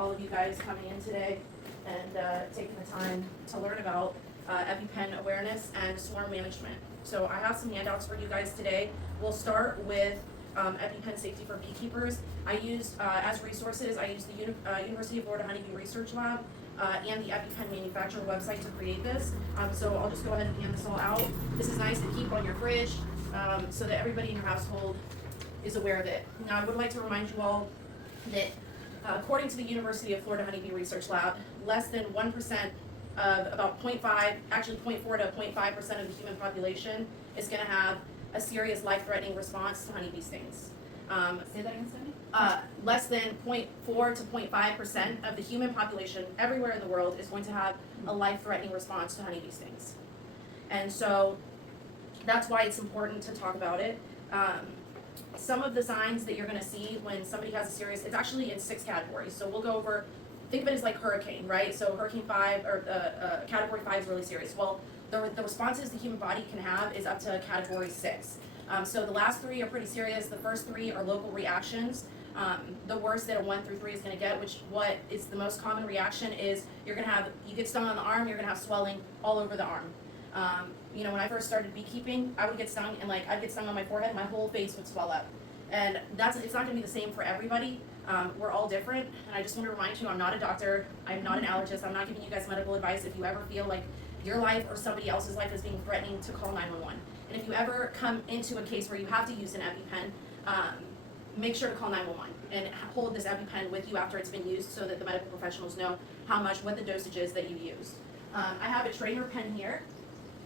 all of you guys coming in today and taking the time to learn about EpiPen awareness and swarm management. So I have some handouts for you guys today. We'll start with EpiPen safety for beekeepers. I use, as resources, I use the University of Florida Honeybee Research Lab and the Epipens manufacturer website to create this. So I'll just go ahead and hand this all out. This is nice to keep on your fridge so that everybody in your household is aware of it. Now I would like to remind you all that according to the University of Florida Honeybee Research Lab, less than 1% of about 0.5, actually 0.4 to 0.5% of the human population is going to have a serious life-threatening response to honeybee stings. Say that again, Stephanie? Less than 0.4 to 0.5% of the human population everywhere in the world is going to have a life-threatening response to honeybee stings. And so that's why it's important to talk about it. Some of the signs that you're going to see when somebody has a serious, it's actually in 6 categories. So we'll go over, think of it as like hurricane, right? So hurricane 5 or category 5 is really serious. Well, the responses the human body can have is up to category 6. So the last 3 are pretty serious. The first 3 are local reactions. The worst that a 1 through 3 is going to get, which what is the most common reaction is you get stung on the arm, you're going to have swelling all over the arm. You know, when I first started beekeeping, I would get stung and I'd get stung on my forehead, my whole face would swell up. And it's not going to be the same for everybody. We're all different. And I just want to remind you, I'm not a doctor. I'm not an allergist. I'm not giving you guys medical advice. If you ever feel like your life or somebody else's life is being threatening, to call 911. And if you ever come into a case where you have to use an EpiPen, make sure to call 911 and hold this EpiPen with you after it's been used so that the medical professionals know what the dosage is that you used. I have a trainer pen here,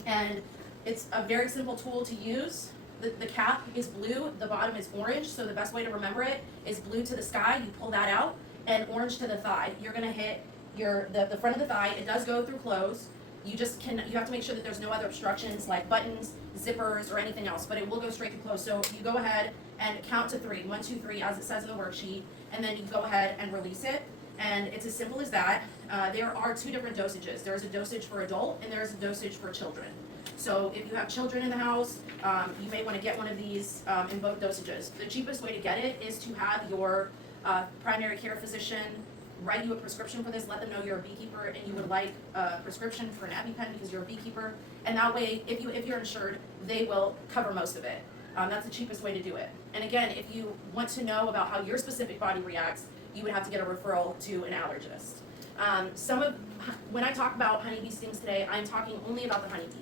and it's a very simple tool to use. The cap is blue, the bottom is orange, so the best way to remember it is blue to the sky, you pull that out, and orange to the thigh. You're gonna hit the front of the thigh. It does go through clothes. You have to make sure that there's no other obstructions like buttons, zippers, or anything else, but it will go straight through clothes. So you go ahead and count to 3, 1, 2, 3, as it says in the worksheet, and then you go ahead and release it. And it's as simple as that. There are 2 different dosages. There's a dosage for adult, and there's a dosage for children. So if you have children in the house, you may want to get one of these in both dosages. The cheapest way to get it is to have your primary care physician write you a prescription for this. Let them know you're a beekeeper and you would like a prescription for an EpiPen because you're a beekeeper. And that way, if you're insured, they will cover most of it. That's the cheapest way to do it. And again, if you want to know about how your specific body reacts, you would have to get a referral to an allergist. When I talk about honeybee stings today, I'm talking only about the honeybee.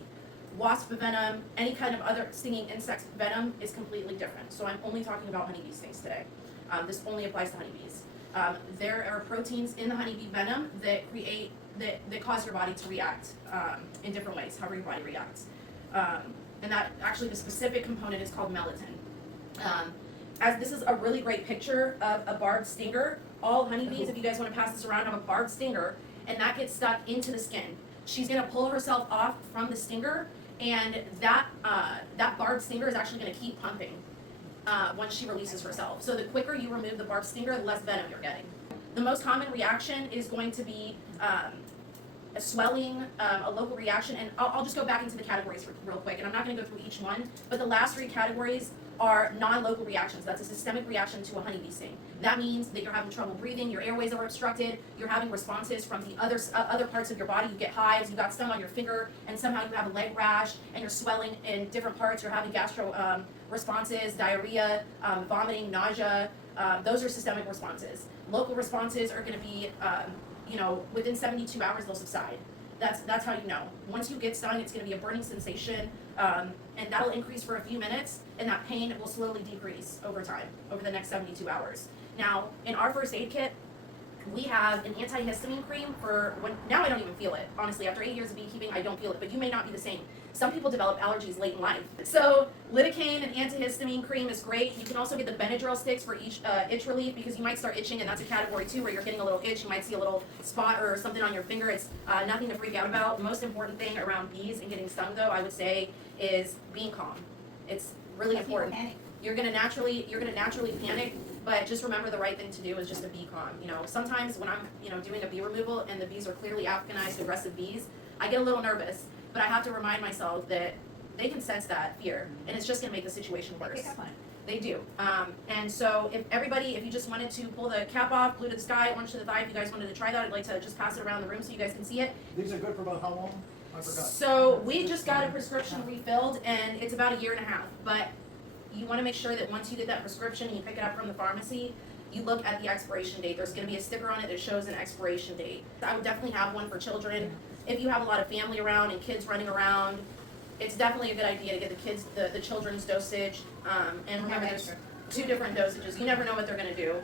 Wasp venom, any kind of other stinging insect venom is completely different. So I'm only talking about honeybee stings today. This only applies to honeybees. There are proteins in the honeybee venom that cause your body to react in different ways, however your body reacts. And that actually the specific component is called melatonin. As this is a really great picture of a barbed stinger. All honeybees, if you guys want to pass this around, have a barbed stinger, and that gets stuck into the skin. She's going to pull herself off from the stinger, and that barbed stinger is actually going to keep pumping once she releases herself. So the quicker you remove the barbed stinger, the less venom you're getting. The most common reaction is going to be a swelling, a local reaction, and I'll just go back into the categories real quick, and I'm not going to go through each one, but the last 3 categories are non-local reactions. That's a systemic reaction to a honeybee sting. That means that you're having trouble breathing, your airways are obstructed, you're having responses from the other parts of your body. You get hives, you got stung on your finger, and somehow you have a leg rash, and you're swelling in different parts. You're having gastro responses, diarrhea, vomiting, nausea. Those are systemic responses. Local responses are going to be, within 72 hours they'll subside. That's how you know. Once you get stung, it's going to be a burning sensation, and that'll increase for a few minutes, and that pain will slowly decrease over time, over the next 72 hours. Now, in our first aid kit, we have an antihistamine cream for when, now I don't even feel it. Honestly, after 8 years of beekeeping, I don't feel it, but you may not be the same. Some people develop allergies late in life. So lidocaine and antihistamine cream is great. You can also get the Benadryl sticks for each itch relief, because you might start itching, and that's a category 2 where you're getting a little itch. You might see a little spot or something on your finger. It's nothing to freak out about. The most important thing around bees and getting stung, though, I would say, is being calm. It's really important. You're gonna naturally panic, but just remember the right thing to do is just to be calm. Sometimes when I'm doing a bee removal and the bees are clearly Africanized aggressive bees, I get a little nervous, but I have to remind myself that they can sense that fear, and it's just gonna make the situation worse. They do. And so if you just wanted to pull the cap off, glue to the sky, orange to the thigh, if you guys wanted to try that, I'd like to just pass it around the room so you guys can see it. These are good for about how long? I forgot. So we just got a prescription refilled and it's about 1.5 years. But you wanna make sure that once you get that prescription and you pick it up from the pharmacy, you look at the expiration date. There's gonna be a sticker on it that shows an expiration date. I would definitely have one for children. If you have a lot of family around and kids running around, it's definitely a good idea to get the children's dosage. And remember, there's 2 different dosages. You never know what they're gonna do.